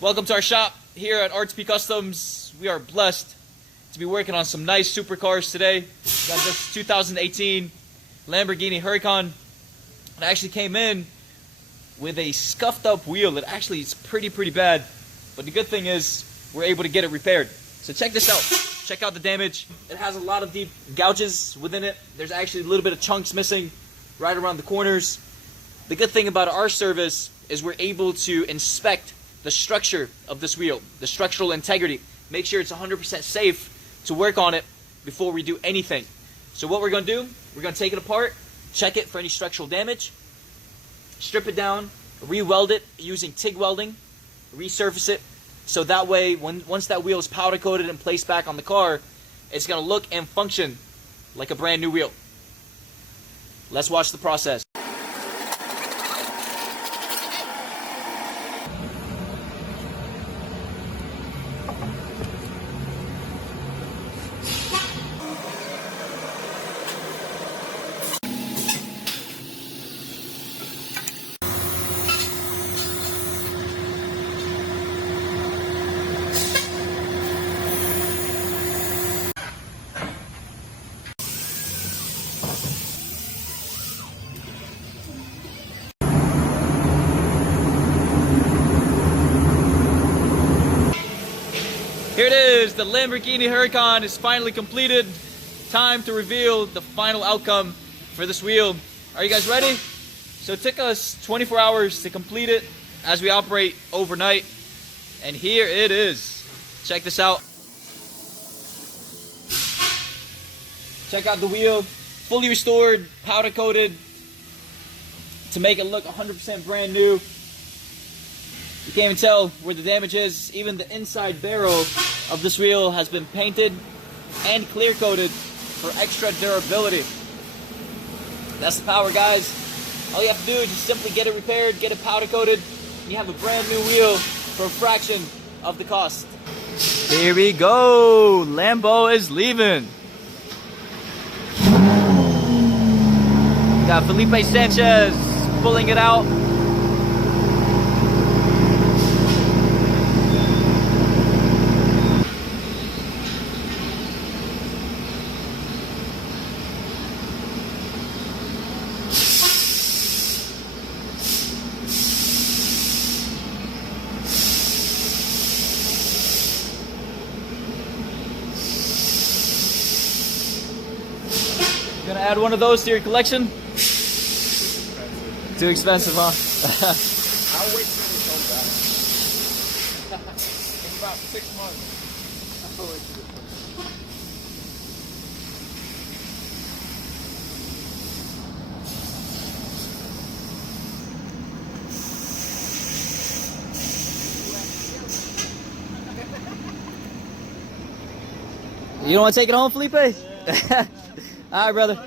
Welcome to our shop here at RTP Customs. We are blessed to be working on some nice supercars today. We got this 2018 Lamborghini Huracan. It actually came in with a scuffed up wheel. It actually is pretty bad, but the good thing is we're able to get it repaired. So check this out. Check out the damage. It has a lot of deep gouges within it. There's actually a little bit of chunks missing right around the corners. The good thing about our service is we're able to inspect the structure of this wheel, the structural integrity. Make sure it's 100% safe to work on it before we do anything. So what we're going to do, we're going to take it apart, check it for any structural damage, strip it down, re-weld it using TIG welding, resurface it, so that way once that wheel is powder coated and placed back on the car, it's going to look and function like a brand new wheel. Let's watch the process. Here it is, the Lamborghini Huracan is finally completed. Time to reveal the final outcome for this wheel. Are you guys ready? So it took us 24 hours to complete it as we operate overnight. And here it is. Check this out. Check out the wheel, fully restored, powder coated to make it look 100% brand new. You can't even tell where the damage is. Even the inside barrel of this wheel has been painted and clear coated for extra durability. That's the power, guys. All you have to do is just simply get it repaired, get it powder coated, and you have a brand new wheel for a fraction of the cost. Here we go. Lambo is leaving. Got Felipe Sanchez pulling it out. Gonna add one of those to your collection? Too expensive, huh? I'll wait till it comes back. In about 6 months. I'll wait till it comes back. You don't want to take it home, Felipe? Yeah. All right, brother.